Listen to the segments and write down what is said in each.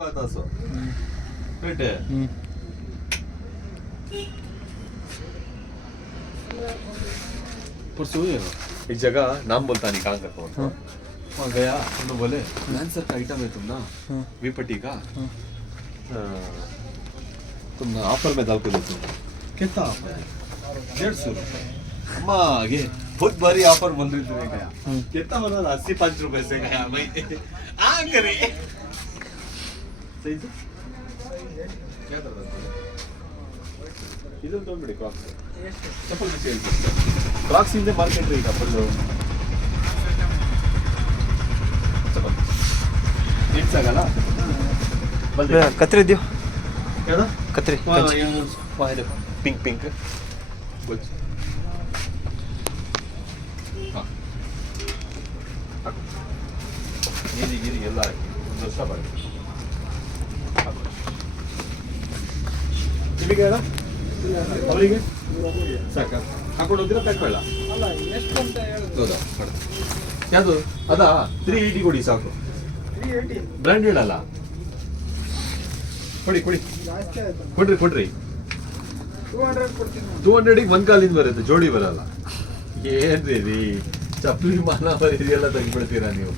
तासो पेट परसों एक जगह नाम बोलता नहीं कहाँ करता हूँ वहाँ गया उन्होंने बोले लांसर का आइटम है तुम ना वीपटी का तुम ऑफर में डाल के देते हो कितना ऑफर है 150 अम्मा ये बहुत भारी ऑफर बोल रही थी गया कितना बना 85 रुपए से गया भाई आ करे सही से क्या कर रहा है इधर तो बड़े क्रॉक्स चप्पल भी सेल क्रॉक्स इंदे मार्केट रही चप्पल चप्पल एक सगला बल्ले कतरे दियो क्या ना कतरे वहाँ है पिंक पिंक कुछ हाँ गिरी ಎಲ್ಲ ಹಾಕಿ ಒಂದು ವರ್ಷ ಬರುತ್ತೆ ನಿಮಗೆ ಅಲ್ಲ ಅವರಿಗೆ ಸಾಕ ಹಾಕೊಂಡು ಹೋಗಿರೋ ಕಟ್ಕೊಳ್ಳ ಅಲ್ಲ ಎಷ್ಟು ಅಂತ ಹೇಳುದು ಹೌದಾ ಯಾವುದು ಅದಾ 380 ಕೊಡಿ ಸಾಕು 380 ಬ್ರಾಂಡೆಡ್ ಅಲ್ಲ ಕೊಡಿ ಕೊಡಿ ಜಾಸ್ತಿ ಆಯ್ತು ಕೊಡ್ರಿ 200 ಕೊಡ್ತೀನಿ 200 ಗೆ ಒಂದ್ ಕಾಲಿಂದ ಬರುತ್ತೆ ಜೋಡಿ ಬರಲ್ಲ ಏನ್ರಿ ರೀ ಚಪ್ಪಲಿ ಮಾನವರಿ ಎಲ್ಲ ತೆಗಿಬಿಡ್ತೀರಾ ನೀವು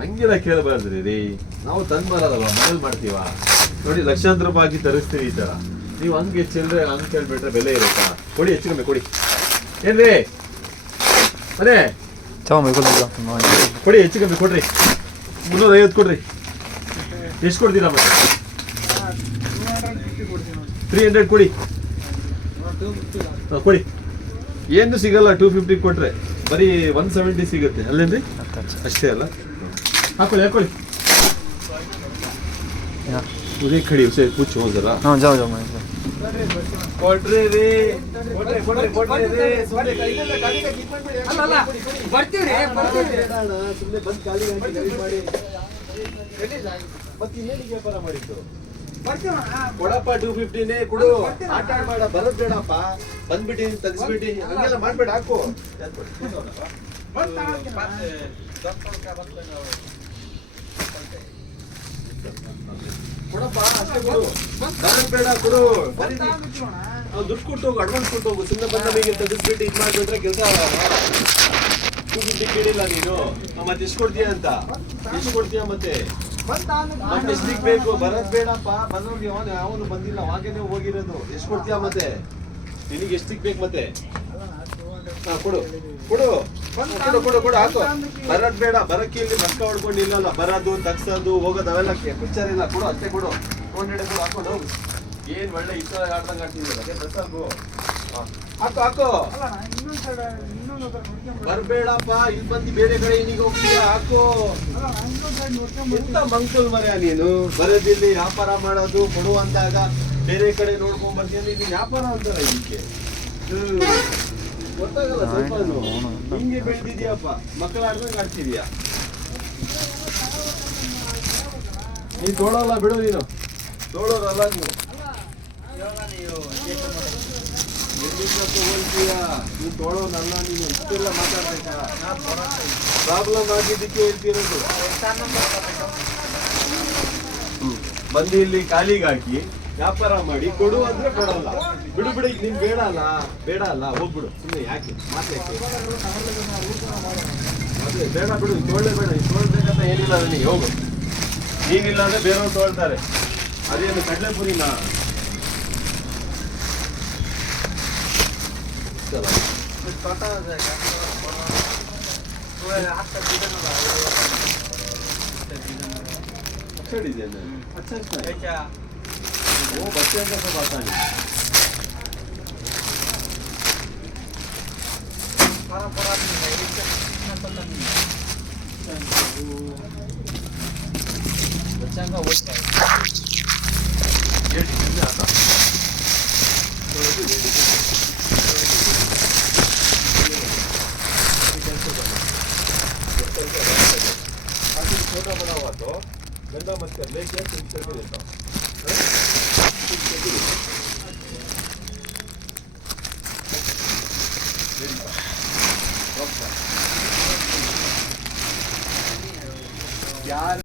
ಹಂಗೆಲ್ಲ ಕೇಳಬಾರ್ದ್ರಿ ರೀ ನಾವು ತಂದ್ ಬರದಲ್ವಾ ಮನೇಲಿ ಮಾಡ್ತೀವ ನೋಡಿ ಲಕ್ಷಾಂತರ ರೂಪಾಯಿ ತರಿಸ್ತೀವಿ ಈ ತರ ನೀವು ಹಂಗೆ ಚಿಲ್ಲರೆ ಹಂಗೆ ಕೇಳ್ಬಿಟ್ರೆ ಬೆಲೆ ಇರುತ್ತಾ ಕೊಡಿ ಹೆಚ್ಚು ಕಮ್ಮಿ ಕೊಡಿ ಏನ್ರಿ ಅದೇ ಕೊಡಿ ಹೆಚ್ಚು ಕಮ್ಮಿ ಕೊಡ್ರಿ 350 ಕೊಡ್ರಿ ಎಷ್ಟು ಕೊಡ್ತೀರಾ ಮತ್ತೆ 250 ಕೊಡ್ತೀನಿ 300 ಕೊಡಿ 250 ಕೊಡಿ ಏನು ಸಿಗಲ್ಲ 250 ಕೊಟ್ರೆ ಬರೀ 170 ಸಿಗುತ್ತೆ ಅಲ್ಲೇನ್ರಿ ಅಷ್ಟೇ ಅಲ್ಲ ಹಾಕೊಳ್ಳಿ उन्हें खड़ी उसे पूछो जरा हाँ जाओ जाओ मैं ಕೊಡ್ರಿ ರೀ ಅಲ್ಲ ಬರ್ತೀವಿ ರೀ ಸುಮ್ಮನೆ ಬಂದು ಖಾಲಿ ಮಾಡಿ ಮತ್ತೆ ಇನ್ನೇನಿಗೆ ವ್ಯಾಪಾರ ಮಾಡಿದ್ದು ಕೊಡಪ್ಪ 250ನೇ ಕೊಡು ಆಟ ಮಾಡ ಬರೋದ್ ಬೇಡಪ್ಪ ಬಂದ್ಬಿಟ್ಟು ತೆಗಿಸ್ಬಿಟ್ಟು ಹಂಗೆಲ್ಲ ಮಾಡ್ಬೇಡ ಹಾಕು ಕೊಡಪ್ಪ ಅಷ್ಟೇ ಕೊಡು ಬರೋದ್ ಬೇಡ ಕೊಡು ದುಡ್ಡು ಕೊಟ್ಟು ಹೋಗು ಅಡ್ವಾನ್ಸ್ ಕೊಟ್ಟು ಹೋಗು ಸುಮ್ಮನೆ ಬಂದ ಮೇಲೆ ತೆಗಿಸ್ಬಿಟ್ಟು ಇದು ಮಾಡ್ಬಿಟ್ರೆ ಕೆಲಸ 250 ಕೇಳಿಲ್ಲ ನೀನು ಮತ್ತೆ ಎಷ್ಟು ಕೊಡ್ತೀಯ ಅಂತ ಎಷ್ಟು ಕೊಡ್ತೀಯ ಮತ್ತೆ ಎಷ್ಟಿಗೆ ಬೇಕು ಬರೋದ್ ಬೇಡಪ್ಪ ಬಂದವ್ರಿಗೆ ಅವನು ಬಂದಿಲ್ಲ ಅವಾಗೇನೆ ಹೋಗಿರೋದು ಎಷ್ಟು ಕೊಡ್ತೀಯ ಮತ್ತೆ ನಿನಗೆ ಎಷ್ಟಿಗೆ ಬೇಕು ಮತ್ತೆ ಕೊಡು ಕೊಡು ಕೊಡು ಕೊಡು ಕೊಡು ಹಾಕು ಬರೋದ್ ಬೇಡ ಬರಕ್ಕೆ ಇಲ್ಲಿ ಮಸ್ಕ ಹೊಡ್ಕೊಂಡು ಇಲ್ಲಲ್ಲ ಬರೋದು ತಗ್ಸೋದು ಹೋಗೋದು ಅವೆಲ್ಲ ಪಿಕ್ಚರ್ ಇಲ್ಲ ಕೊಡು ಅಷ್ಟೇ ಕೊಡು 200 ಕೊಡು ಹಾಕೊಂಡು ಹೋಗು ಏನ್ ಒಳ್ಳೆ ಇಷ್ಟ ಆಡ್ದಂಗೆ ಆಡ್ತಿದ್ದೀರ ಅದೇ ಡ್ರೆಸ್ಸಲ್ಗು ಹಾಕು ಹಾಕು ಬರ್ಬೇಡಪ್ಪ ಇಲ್ಲಿ ಬಂದು ಬೇರೆ ಕಡೆ ಇನ್ನೀಗ ಹೋಗ್ತೀಯ ಹಾಕು ಎಂತ ಮಂಕುಲ್ ಮರ್ಯ ನೀನು ಬರೋದಿಲ್ಲಿ ವ್ಯಾಪಾರ ಮಾಡೋದು ಕೊಡು ಅಂದಾಗ ಬೇರೆ ಕಡೆ ನೋಡ್ಕೊಂಡ್ ಬರ್ತೀನಿ ನೀನು ವ್ಯಾಪಾರ ಅಂತಾರ ಇದಕ್ಕೆ ಗೊತ್ತಾಗಲ್ಲ ಸ್ವಲ್ಪ ಹಿಂಗೆ ಬೆಳೆದಿದ್ಯಪ್ಪ ಮಕ್ಕಳ ಆಡ್ದಂಗೆ ಆಡ್ತಿದ್ಯಾ ನೀನ್ ತೋಳಲ್ಲ ಬಿಡು ನೀನು ತೋಳೋರಲ್ಲ ನೀವು ಎಲ್ಲಿಂದ ತಗೊಳ್ತೀಯ ನೀನ್ ತೋಳೋನಲ್ಲ ನೀನು ಇಷ್ಟೆಲ್ಲ ಮಾತಾಡ್ಬೇಕಾ ಪ್ರಾಬ್ಲಮ್ ಆಗಿದ್ದಕ್ಕೆ ಹೇಳ್ತಿರೋದು ಬಂದು ಇಲ್ಲಿ ಕಾಲಿಗೆ ಹಾಕಿ ವ್ಯಾಪಾರ ಮಾಡಿ ಕೊಡು ಅಂದ್ರೆ ಕೊಡಲ್ಲ ಬಿಡು ಬಿಡು ನಿನ್ ಬೇಡ ಅಲ್ಲ ಹೋಗ್ಬಿಡು ಸುಮ್ಮನೆ ಯಾಕೆ ಮಾತಾಡ್ತಿ ಅದೇ ಬೇಡ ಬಿಡು ತೋಳ್ಳೆ ಬೇಡ ತೋಳ್ಬೇಕಂತ ಏನಿಲ್ಲ ನನಗೆ ಹೋಗು ನೀನಿಲ್ಲ ಅಂದ್ರೆ ಬೇರೆಯವ್ರು ತೋಳ್ತಾರೆ ಅದೇನು ಕಡಲೆಪುರಿನ अच्छा डिजाइन है अच्छा है क्या वो बच्चे का सब आता नहीं बच्चा का वो ये डिजाइन में आता छोटा बना हुआ तो गंदा मत कर लेके फिक्सर को देता हूँ यार